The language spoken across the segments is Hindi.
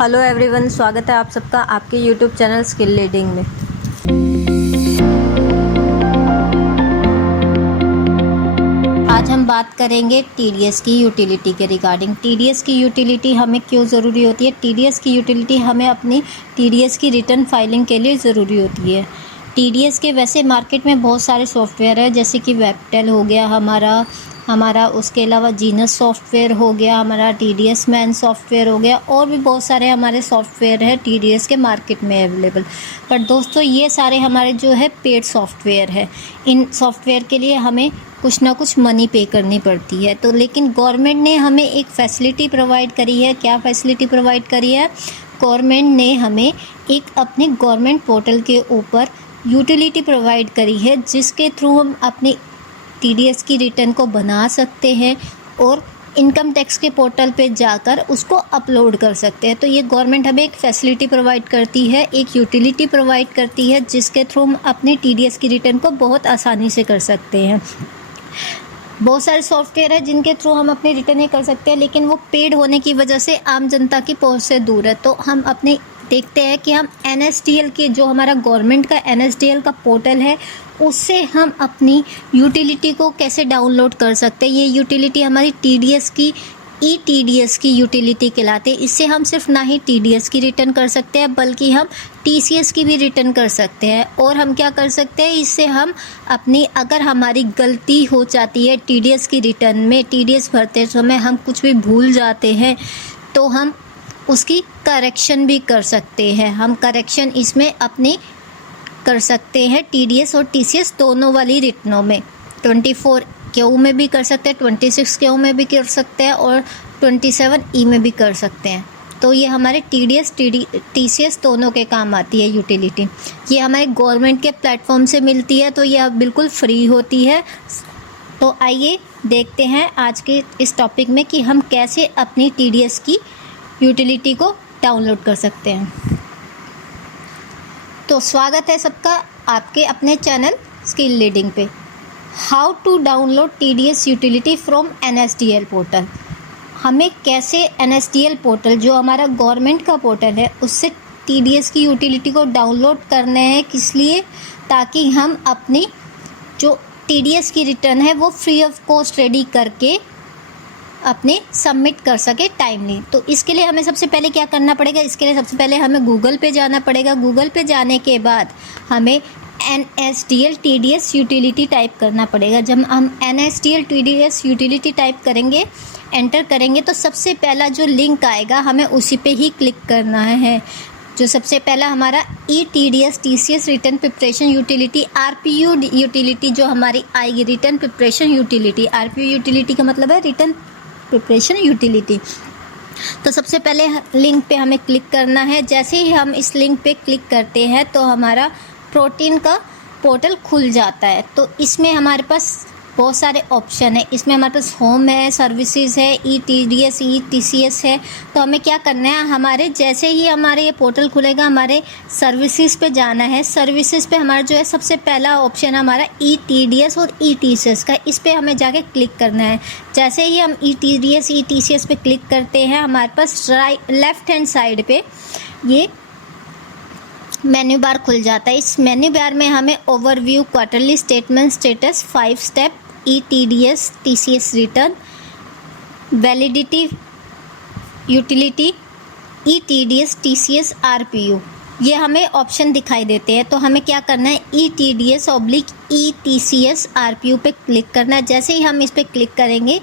हेलो एवरीवन, स्वागत है आप सबका आपके यूट्यूब चैनल स्किल लीडिंग में। आज हम बात करेंगे टीडीएस की यूटिलिटी के रिगार्डिंग। टीडीएस की यूटिलिटी हमें क्यों ज़रूरी होती है। टीडीएस की यूटिलिटी हमें अपनी टीडीएस की रिटर्न फाइलिंग के लिए ज़रूरी होती है। टीडीएस के वैसे मार्केट में बहुत सारे सॉफ्टवेयर है, जैसे कि वेबटेल हो गया हमारा उसके अलावा जीनस सॉफ्टवेयर हो गया, हमारा टीडीएस मैन सॉफ्टवेयर हो गया, और भी बहुत सारे हमारे सॉफ्टवेयर है टीडीएस के मार्केट में अवेलेबल। पर दोस्तों, ये सारे हमारे जो है पेड सॉफ्टवेयर है। इन सॉफ्टवेयर के लिए हमें कुछ ना कुछ मनी पे करनी पड़ती है। तो लेकिन गवर्नमेंट ने हमें एक फैसिलिटी प्रोवाइड करी है। क्या फैसिलिटी प्रोवाइड करी है? गवर्नमेंट ने हमें एक अपने गवर्नमेंट पोर्टल के ऊपर यूटिलिटी प्रोवाइड करी है, जिसके थ्रू हम अपनी टीडीएस की रिटर्न को बना सकते हैं और इनकम टैक्स के पोर्टल पे जाकर उसको अपलोड कर सकते हैं। तो ये गवर्नमेंट हमें एक फैसिलिटी प्रोवाइड करती है, एक यूटिलिटी प्रोवाइड करती है, जिसके थ्रू हम अपनी टीडीएस की रिटर्न को बहुत आसानी से कर सकते हैं। बहुत सारे सॉफ्टवेयर है जिनके थ्रू हम अपनी रिटर्न कर सकते हैं, लेकिन वो पेड होने की वजह से आम जनता की पहुंच से दूर है। तो हम अपने देखते हैं कि हम एनएसडीएल के, जो हमारा गवर्नमेंट का एनएसडीएल का पोर्टल है, उससे हम अपनी यूटिलिटी को कैसे डाउनलोड कर सकते हैं। ये यूटिलिटी हमारी टीडीएस की टीडीएस की यूटिलिटी कहलाते हैं। इससे हम सिर्फ ना ही टीडीएस की रिटर्न कर सकते हैं, बल्कि हम टीसीएस की भी रिटर्न कर सकते हैं। और हम क्या कर सकते हैं, इससे हम अपनी, अगर हमारी गलती हो जाती है टीडीएस की रिटर्न में, टीडीएस भरते समय हम कुछ भी भूल जाते हैं, तो हम उसकी करेक्शन भी कर सकते हैं। हम करेक्शन इसमें अपनी कर सकते हैं टीडीएस और टीसीएस दोनों वाली रिटर्नों में। 24 क्यू में भी कर सकते हैं, 26 क्यू में भी कर सकते हैं, और 27 ई में भी कर सकते हैं। तो ये हमारे टीडीएस टीसीएस दोनों के काम आती है यूटिलिटी। ये हमारे गवर्नमेंट के प्लेटफॉर्म से मिलती है, तो ये अब बिल्कुल फ्री होती है। तो आइए देखते हैं आज के इस टॉपिक में कि हम कैसे अपनी टीडीएस की यूटिलिटी को डाउनलोड कर सकते हैं। तो स्वागत है सबका आपके अपने चैनल स्किल लीडिंग पे। How to download TDS utility from NSDL portal. हमें कैसे एनएसडीएल पोर्टल, जो हमारा गवर्नमेंट का पोर्टल है, उससे टीडीएस की यूटिलिटी को डाउनलोड करना है। किस लिए? ताकि हम अपनी जो टीडीएस की रिटर्न है वो फ्री ऑफ कॉस्ट रेडी करके अपने सबमिट कर सके टाइमली। तो इसके लिए हमें सबसे पहले क्या करना पड़ेगा? इसके लिए सबसे पहले हमें गूगल पे जाना पड़ेगा। गूगल पे जाने के बाद हमें एनएसडीएल टीडीएस यूटिलिटी टाइप करना पड़ेगा। जब हम एनएसडीएल टीडीएस यूटिलिटी टाइप करेंगे, एंटर करेंगे, तो सबसे पहला जो लिंक आएगा हमें उसी पे ही क्लिक करना है। जो सबसे पहला हमारा TDS TCS return preparation utility, RPU utility जो हमारी आएगी, return preparation utility. RPU utility का मतलब है रिटर्न प्रिपरेशन यूटिलिटी। तो सबसे पहले लिंक पे हमें क्लिक करना है। जैसे ही हम इस लिंक पे क्लिक करते हैं तो हमारा प्रोटीन का पोर्टल खुल जाता है। तो इसमें हमारे पास बहुत सारे ऑप्शन है। इसमें हमारे पास होम है, सर्विसेज है, टीडीएस टीसीएस है। तो हमें क्या करना है, हमारे जैसे ही हमारे ये पोर्टल खुलेगा, हमारे सर्विसेज पे जाना है। सर्विसेज पे हमारा जो है सबसे पहला ऑप्शन है हमारा टीडीएस और टीसीएस का। इस पे हमें जाके क्लिक करना है। जैसे ही हम टीडीएस टीसीएस पे क्लिक करते हैं, हमारे पास लेफ्ट हैंड साइड पे ये मेन्यू बार खुल जाता है। इस मेन्यू बार में हमें overview, quarterly statement, status, 5 step, TDS TCS return, validity, utility, TDS TCS, RPU, ये हमें ऑप्शन दिखाई देते हैं। तो हमें क्या करना है, टीडीएस / टीसीएस आरपीयू पे क्लिक करना है। जैसे ही हम इस पे क्लिक करेंगे,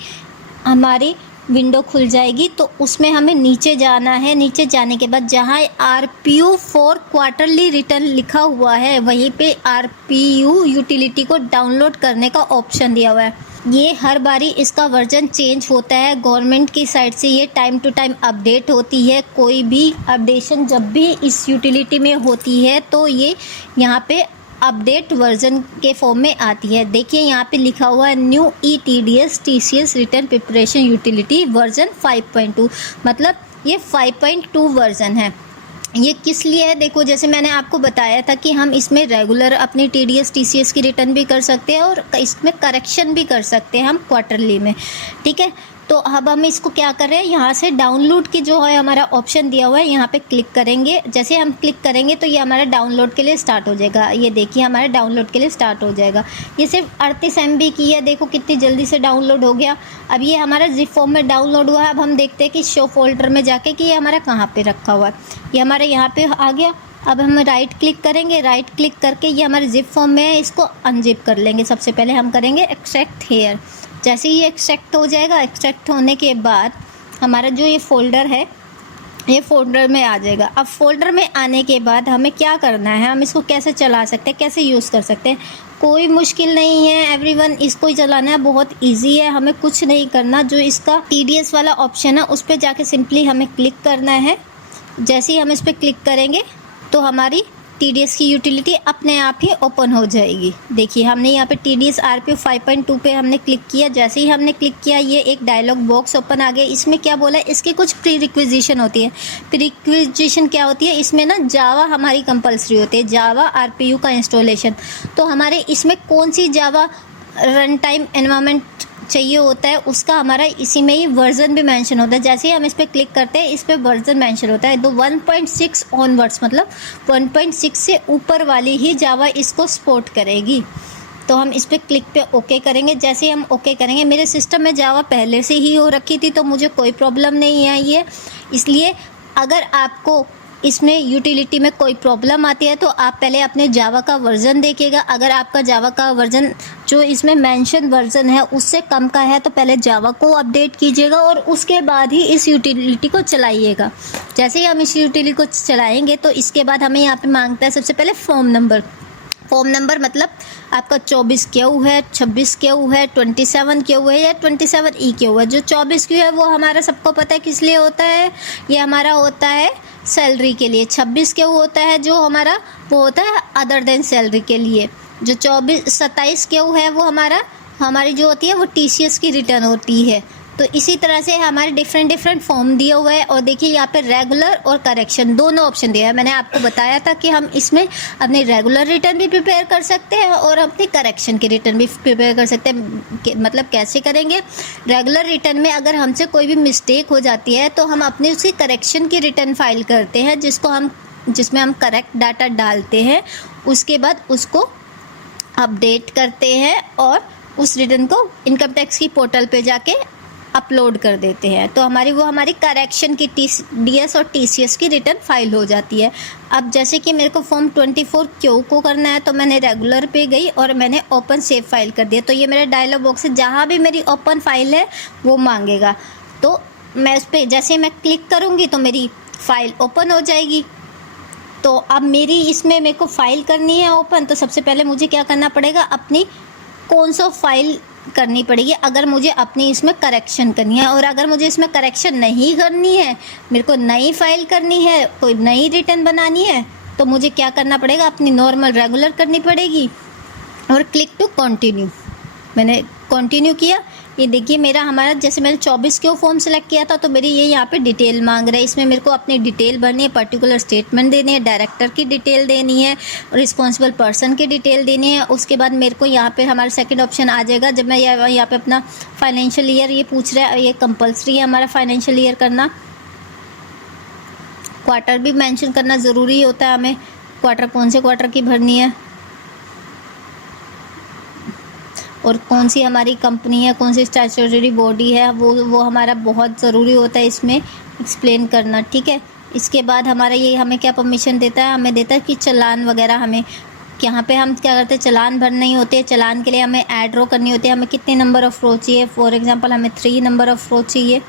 हमारी विंडो खुल जाएगी। तो उसमें हमें नीचे जाना है। नीचे जाने के बाद जहाँ आरपीयू फॉर क्वार्टरली रिटर्न लिखा हुआ है, वहीं पे आरपीयू यूटिलिटी को डाउनलोड करने का ऑप्शन दिया हुआ है। ये हर बारी इसका वर्जन चेंज होता है। गवर्नमेंट की साइड से ये टाइम टू टाइम अपडेट होती है। कोई भी अपडेशन जब भी इस यूटिलिटी में होती है, तो ये यहाँ पे अपडेट वर्जन के फॉर्म में आती है। देखिए यहाँ पे लिखा हुआ है new TDS TCS return preparation utility version 5.2, मतलब ये 5.2 वर्जन है। ये किस लिए है? देखो, जैसे मैंने आपको बताया था कि हम इसमें रेगुलर अपनी टीडीएस टीसीएस की रिटर्न भी कर सकते हैं और इसमें करेक्शन भी कर सकते हैं हम क्वार्टरली में। ठीक है, तो अब हम इसको क्या कर रहे हैं, यहाँ से डाउनलोड की जो है हमारा ऑप्शन दिया हुआ है, यहाँ पे क्लिक करेंगे। जैसे हम क्लिक करेंगे तो ये हमारा डाउनलोड के लिए स्टार्ट हो जाएगा। ये देखिए हमारा डाउनलोड के लिए स्टार्ट हो जाएगा। ये सिर्फ 38 MB की है, देखो कितनी जल्दी से डाउनलोड हो गया। अब ये हमारा जिप फॉर्म में डाउनलोड हुआ है। अब हम देखते हैं कि शो फोल्डर में जाके कि ये हमारा कहाँ पर रखा हुआ है। ये हमारे यहाँ पर आ गया। अब हम राइट क्लिक करेंगे, राइट क्लिक करके ये हमारे जिप फॉर्म में है, इसको अनजिप कर लेंगे। सबसे पहले हम करेंगे एक्सट्रैक्ट हेयर। जैसे ही ये एक्सट्रैक्ट हो जाएगा, एक्सट्रैक्ट होने के बाद हमारा जो ये फ़ोल्डर है ये फ़ोल्डर में आ जाएगा। अब फ़ोल्डर में आने के बाद हमें क्या करना है, हम इसको कैसे चला सकते हैं, कैसे यूज़ कर सकते हैं, कोई मुश्किल नहीं है एवरीवन, इसको ही चलाना है, बहुत इजी है। हमें कुछ नहीं करना, जो इसका TDS वाला ऑप्शन है उस पर जाके सिंपली हमें क्लिक करना है। जैसे ही हम इस पर क्लिक करेंगे तो हमारी TDS की यूटिलिटी अपने आप ही ओपन हो जाएगी। देखिए हमने यहाँ पे TDS RPO 5.2 पे हमने क्लिक किया। जैसे ही हमने क्लिक किया ये एक डायलॉग बॉक्स ओपन आ गया। इसमें क्या बोला है, इसकी कुछ प्री रिक्विजिशन होती है। प्री रिक्विजिशन क्या होती है, इसमें ना जावा हमारी कंपलसरी होती है, जावा RPU का इंस्टॉलेशन। तो हमारे इसमें कौन सी जावा रन टाइम एनवायरनमेंट चाहिए होता है, उसका हमारा इसी में ही वर्जन भी मेंशन होता है। जैसे ही हम इस पर क्लिक करते हैं इस पर वर्जन मेंशन होता है। तो 1.6 ऑनवर्ड्स मतलब 1.6 से ऊपर वाली ही जावा इसको सपोर्ट करेगी। तो हम इस पर क्लिक पे ओके करेंगे। जैसे ही हम ओके करेंगे, मेरे सिस्टम में जावा पहले से ही हो रखी थी तो मुझे कोई प्रॉब्लम नहीं आई है। इसलिए अगर आपको इसमें यूटिलिटी में कोई प्रॉब्लम आती है तो आप पहले अपने जावा का वर्ज़न देखिएगा। अगर आपका जावा का वर्ज़न जो इसमें मेंशन वर्ज़न है उससे कम का है तो पहले जावा को अपडेट कीजिएगा और उसके बाद ही इस यूटिलिटी को चलाइएगा। जैसे ही हम इस यूटिलिटी को चलाएंगे तो इसके बाद हमें यहाँ पे मांगता है सबसे पहले फॉर्म नंबर। फॉर्म नंबर मतलब आपका 24 क्यू है, 26 क्यू है, 27 क्यू है या 27E क्यू है। जो 24 क्यू है वो हमारा सबको पता है किस लिए होता है, ये हमारा होता है सैलरी के लिए। 26 क्यू होता है जो हमारा वो होता है अदर देन सैलरी के लिए। जो 27 क्यू है वो हमारी जो होती है वो TCS की रिटर्न होती है। तो इसी तरह से हमारे डिफरेंट फॉर्म दिए हुए हैं। और देखिए यहाँ पे रेगुलर और करेक्शन दोनों ऑप्शन दिया है। मैंने आपको बताया था कि हम इसमें अपनी रेगुलर रिटर्न भी प्रिपेयर कर सकते हैं और अपनी करेक्शन की रिटर्न भी प्रिपेयर कर सकते हैं। मतलब कैसे करेंगे, रेगुलर रिटर्न में अगर हमसे कोई भी मिस्टेक हो जाती है तो हम अपनी उसकी करेक्शन की रिटर्न फाइल करते हैं, जिसमें हम करेक्ट डाटा डालते हैं। उसके बाद उसको अपडेट करते हैं और उस रिटर्न को इनकम टैक्स की पोर्टल पे जाके अपलोड कर देते हैं। तो हमारी करेक्शन की TDS और TCS की रिटर्न फाइल हो जाती है। अब जैसे कि मेरे को फॉर्म 24Q को करना है तो मैंने रेगुलर पे गई और मैंने ओपन सेव फाइल कर दिया। तो ये मेरा डायलॉग बॉक्स है, जहाँ भी मेरी ओपन फाइल है वो मांगेगा। तो मैं उस पर जैसे मैं क्लिक करूँगी तो मेरी फ़ाइल ओपन हो जाएगी। तो अब मेरी इसमें मेरे को फ़ाइल करनी है ओपन, तो सबसे पहले मुझे क्या करना पड़ेगा, अपनी कौन सा फाइल करनी पड़ेगी अगर मुझे अपनी इसमें करेक्शन करनी है। और अगर मुझे इसमें करेक्शन नहीं करनी है, मेरे को नई फाइल करनी है, कोई नई रिटर्न बनानी है, तो मुझे क्या करना पड़ेगा, अपनी नॉर्मल रेगुलर करनी पड़ेगी और क्लिक टू कंटिन्यू। मैंने कंटिन्यू किया। ये देखिए हमारा जैसे मैंने 24 क्यू फॉर्म सेलेक्ट किया था तो मेरी ये यहाँ पे डिटेल मांग रहा है। इसमें मेरे को अपनी डिटेल भरनी है, पर्टिकुलर स्टेटमेंट देनी है, डायरेक्टर की डिटेल देनी है, रिस्पॉन्सिबल पर्सन की डिटेल देनी है। उसके बाद मेरे को यहाँ पे हमारा सेकंड ऑप्शन आ जाएगा। जब मैं यहाँ पे अपना फाइनेंशियल ईयर ये पूछ रहा है, ये कंपलसरी है हमारा फाइनेंशियल ईयर करना। क्वार्टर भी मैंशन करना ज़रूरी होता है हमें, क्वार्टर कौन से क्वार्टर की भरनी है और कौन सी हमारी कंपनी है, कौन सी स्टैट्यूटरी बॉडी है, वो हमारा बहुत ज़रूरी होता है इसमें एक्सप्लेन करना। ठीक है, इसके बाद हमारा ये हमें क्या परमिशन देता है, हमें देता है कि चालान वगैरह हमें यहाँ पे हम क्या करते हैं, चालान भरने ही होते हैं। चालान के लिए हमें ऐड रो करनी होती है, हमें कितने नंबर ऑफ़ रो चाहिए। फॉर एग्जांपल हमें 3 नंबर ऑफ़ रो चाहिए,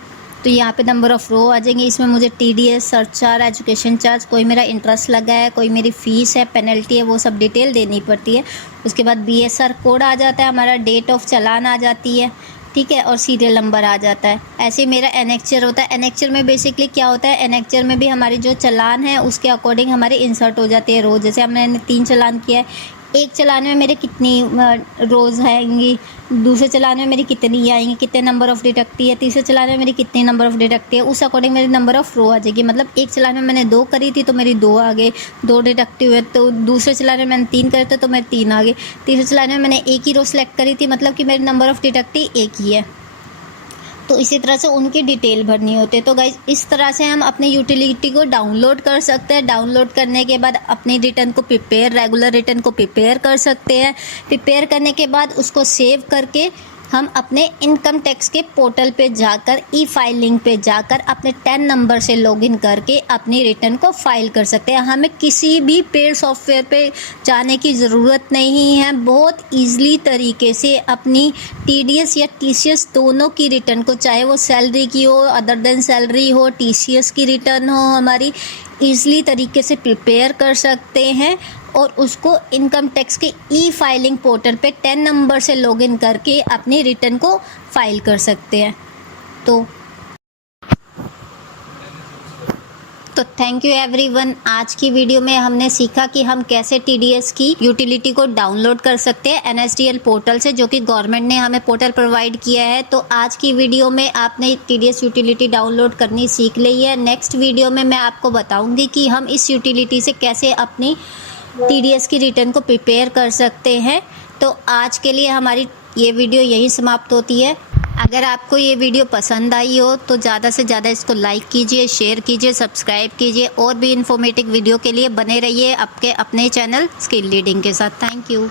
तो यहाँ पे नंबर ऑफ़ रो आ जाएंगे। इसमें मुझे TDS, सरचार्ज, एजुकेशन चार्ज, कोई मेरा इंटरेस्ट लगा है, कोई मेरी फ़ीस है, पेनल्टी है, वो सब डिटेल देनी पड़ती है। उसके बाद BSR कोड आ जाता है, हमारा डेट ऑफ चालान आ जाती है, ठीक है, और सीरियल नंबर आ जाता है। ऐसे मेरा एनेक्चर होता है। एनेक्चर में बेसिकली क्या होता है, एनेक्चर में भी हमारी जो चालान है उसके अकॉर्डिंग हमारे इंसर्ट हो जाते हैं रोज़। जैसे हमने 3 चालान किया है, एक चालान में मेरे कितनी रोज़ आएंगी, दूसरे चालान में मेरी कितनी आएंगी, कितने नंबर ऑफ़ डिडक्टी है, तीसरे चालान में मेरी कितनी नंबर ऑफ़ डिडक्टी है, उस अकॉर्डिंग मेरी नंबर ऑफ़ रो आ जाएगी। मतलब एक चालान में मैंने 2 करी थी तो मेरी 2 आ गए, 2 डिडक्टिव हुए। तो दूसरे चालान में मैंने 3 करे थे तो मेरे 3 आ गए। तीसरे चालान में मैंने एक ही रो सेलेक्ट करी थी, मतलब कि मेरी नंबर ऑफ़ डिडक्टी एक ही है। तो इसी तरह से उनकी डिटेल भरनी होती है। तो गाइज इस तरह से हम अपनी यूटिलिटी को डाउनलोड कर सकते हैं। डाउनलोड करने के बाद अपनी रिटर्न को रेगुलर रिटर्न को प्रिपेयर कर सकते हैं। प्रिपेयर करने के बाद उसको सेव करके हम अपने इनकम टैक्स के पोर्टल पे जाकर ई फाइलिंग पे जाकर अपने 10 नंबर से लॉगिन करके अपनी रिटर्न को फाइल कर सकते हैं। हमें किसी भी पेड सॉफ्टवेयर पे जाने की ज़रूरत नहीं है। बहुत ईज़िली तरीके से अपनी टीडीएस या टीसीएस दोनों की रिटर्न को, चाहे वो सैलरी की हो, अदर देन सैलरी हो, टीसीएस की रिटर्न हो, हमारी ईज़िली तरीके से प्रिपेयर कर सकते हैं और उसको इनकम टैक्स के ई फाइलिंग पोर्टल पे 10 नंबर से लॉगिन करके अपनी रिटर्न को फाइल कर सकते हैं। तो थैंक यू एवरीवन। आज की वीडियो में हमने सीखा कि हम कैसे टीडीएस की यूटिलिटी को डाउनलोड कर सकते हैं एनएसडीएल पोर्टल से, जो कि गवर्नमेंट ने हमें पोर्टल प्रोवाइड किया है। तो आज की वीडियो में आपने टीडीएस यूटिलिटी डाउनलोड करनी सीख ली है। नेक्स्ट वीडियो में मैं आपको बताऊंगी कि हम इस यूटिलिटी से कैसे अपनी टीडीएस की रिटर्न को प्रिपेयर कर सकते हैं। तो आज के लिए हमारी ये वीडियो यही समाप्त होती है। अगर आपको ये वीडियो पसंद आई हो तो ज़्यादा से ज़्यादा इसको लाइक कीजिए, शेयर कीजिए, सब्सक्राइब कीजिए और भी इन्फॉर्मेटिव वीडियो के लिए बने रहिए आपके अपने चैनल स्किल लीडिंग के साथ। Thank you.